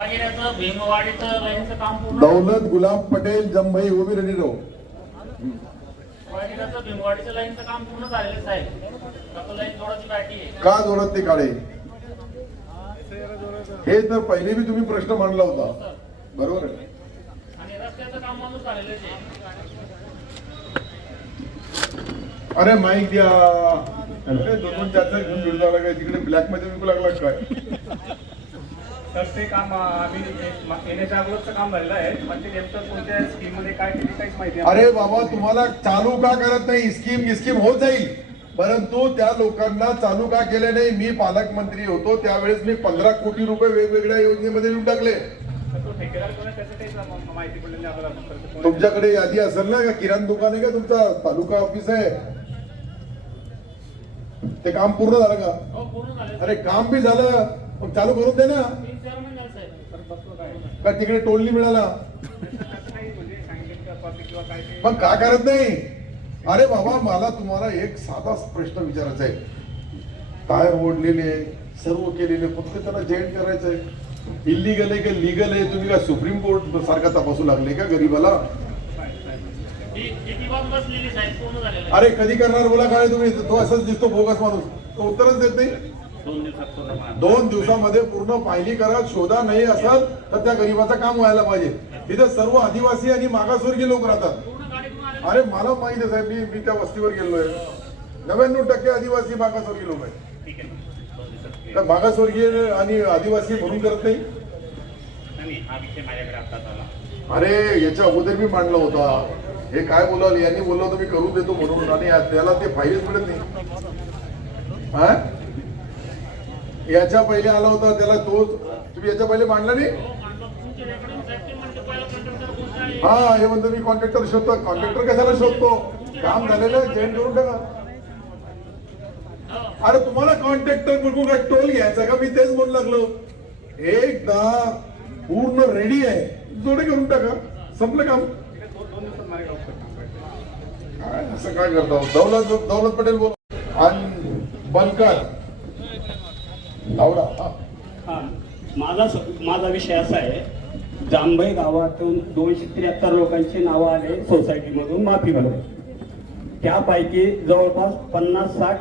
भीमवाडीचं लाईनचं काम पूर्ण दौलत गुलाब पटेल जमभाई वो भी रेडी रहो. भीमवाडीचं लाईनचं काम पूर्ण झालेलं साहेब. लाईन जोडायची बाकी आहे. का जोडत ते काढे हे तर पहिले बी तुम्ही प्रश्न मांडला होता, बरोबर आहे. आणि रस्त्याचं काम माणूस झालेलं आहे. अरे माईक द्या. दोन चार घेऊन घेऊन जावं काय तिकडे ब्लॅक मध्ये विकू लागला काय. तर ते काम आम्ही येण्याच्या अगोदरचं काम झालेलं आहे, पण ते नेमकं कोणत्या स्कीम मध्ये काय केली काहीच माहिती नाही. अरे बाबा तुम्हाला चालू का करत नाही. स्कीम होत जाईल, परंतु त्या लोकांना चालू का केले नाही. मी पालकमंत्री होतो त्यावेळेस मी 15 कोटी रुपये वेगवेगळ्या योजनेमध्ये देऊन टाकले. तर तो ठेकेदार कोण आहे त्याचं काही माहिती पडली नाही आपल्याला. तुमच्याकडे यादी असेल ना, का किराणा दुकान आहे का तुमचा तालुका ऑफिस आहे. ते काम पूर्ण झालं का. हो, पूर्ण झालं. अरे काम बी झालं, मग चालू करून दे ना. 3-4 महिने झाले साहेब. का तिकडे टोल नाही मिळाला. मग का करत नाही. अरे बाबा मला तुम्हाला एक साधा प्रश्न विचारायचा आहे. टायर ओढलेले सर्व केलेले फक्त त्याला जॉईन करायचंय. इलिगल आहे का लीगल आहे तुम्ही का सुप्रीम कोर्ट सारखा तपासू लागले का गरीबाला. किती बाब बसलेली साहेब, पूर्ण झालेलं आहे. अरे कधी करणार बोला काय तुम्ही. तो असंच दिसतो बोगस माणूस, तो उत्तरच देत नाही. 2 दिवसात पूर्ण. 2 दिवसामध्ये पूर्ण पाहिली करा. शोधा नाही असेल तर त्या गरीबाचं काम व्हायला पाहिजे. तिथे सर्व आदिवासी आणि मागासवर्गीय लोक राहतात. पूर्ण गाडीतून आले. अरे मला माहिती आहे साहेब, मी त्या वस्तीवर गेलोय. 99% आदिवासी मागासवर्गीय लोक आहेत. ठीक आहे. 2 दिवसात. तर मागासवर्गीय आणि आदिवासी म्हणून करत नाही. नाही, हा विषय माझ्याकडे आत्ताच आला. अरे याच्या अगोदर मी मांडला होता. हे काय बोलाल, यांनी बोललं होतं मी करून देतो म्हणून, आणि त्याला ते फाईलच मिळत नाही. हा याच्या पहिले आला होता त्याला, तो तुम्ही याच्या पहिले मांडला नाही. हो, मांडलं. तुमच्या रेकॉर्डिंग साहेब ते म्हणते पहिला कंडक्टर कोणता आहे. हा हे म्हणतो मी कॉन्ट्रॅक्टर शोधतो. कॉन्ट्रॅक्टर कशाला शोधतो. काम झालेलं जॉईन करून टाका. अरे तुम्हाला कॉन्ट्रॅक्टर बघून काय टोल घ्यायचा का. मी तेच बोलू लागलो. एकदा पूर्ण रेडी आहे, जोडे करून टाका, संपलं काम. 2 दिवसात मागे जाऊ शकतो. काय असं काय करता. दौलत पटेल बोल आणि बनकर लावडा. हा, माझा विषय असा आहे. जांभई गावातून 273 लोकांची नावं आले सोसायटीमधून माफी भरून. त्यापैकी जवळपास 50-60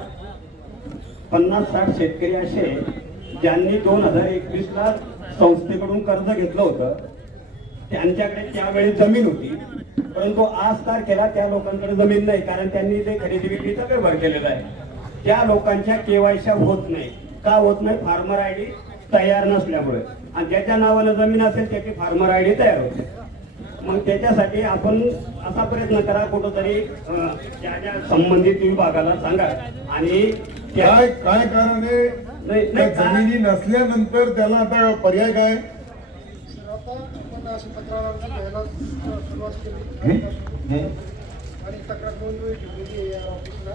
शेतकरी असे ज्यांनी 2021ला संस्थेकडून कर्ज घेतलं होतं. त्यांच्याकडे त्यावेळी जमीन होती, परंतु आज तारखेला त्या लोकांकडे जमीन नाही, कारण त्यांनी ते खरेदी विक्रीचा व्यवहार केलेला आहे. त्या लोकांच्या केवायसी होत नाही. का होत नाही. फार्मर आयडी तयार नसल्यामुळे. आणि ज्याच्या नावानं जमीन असेल त्याची फार्मर आयडी तयार होते. मग त्याच्यासाठी आपण असा प्रयत्न करा, कुठंतरी त्या संबंधित विभागाला सांगा. आणि काय काय कारण आहे. जमिनी नसल्यानंतर त्याला आता पर्याय काय. अशी तक्रार घ्यायला सुरुवात केली आणि तक्रार नोंदवही ठेवलेली आहे या ऑफिसला.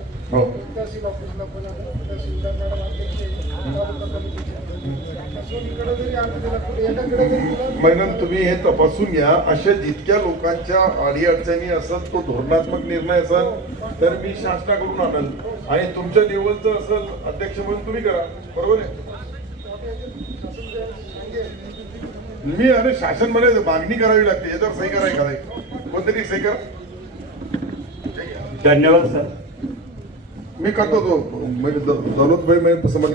तहसील ऑफिसला पण तहसीलदार मॅडम अध्यक्ष तालुका कमिटीचे सोनीकडे जरी आम्ही दिला कुठे एकाकडे जरी दिला. म्हणून तुम्ही हे तपासून घ्या. अशा जितक्या लोकांच्या अडीअडचणी असेल, तो धोरणात्मक निर्णय असेल तर मी शासनाकडून आणल, आणि तुमच्या लेवलचं असेल अध्यक्ष म्हणून तुम्ही करा. बरोबर आहे. मी अरे शासन मला मागणी करावी लागते, याच्यावर सही करा. एखादा कोणतरी सही करा. धन्यवाद सर. मी करतो तो दौलतभाई समाज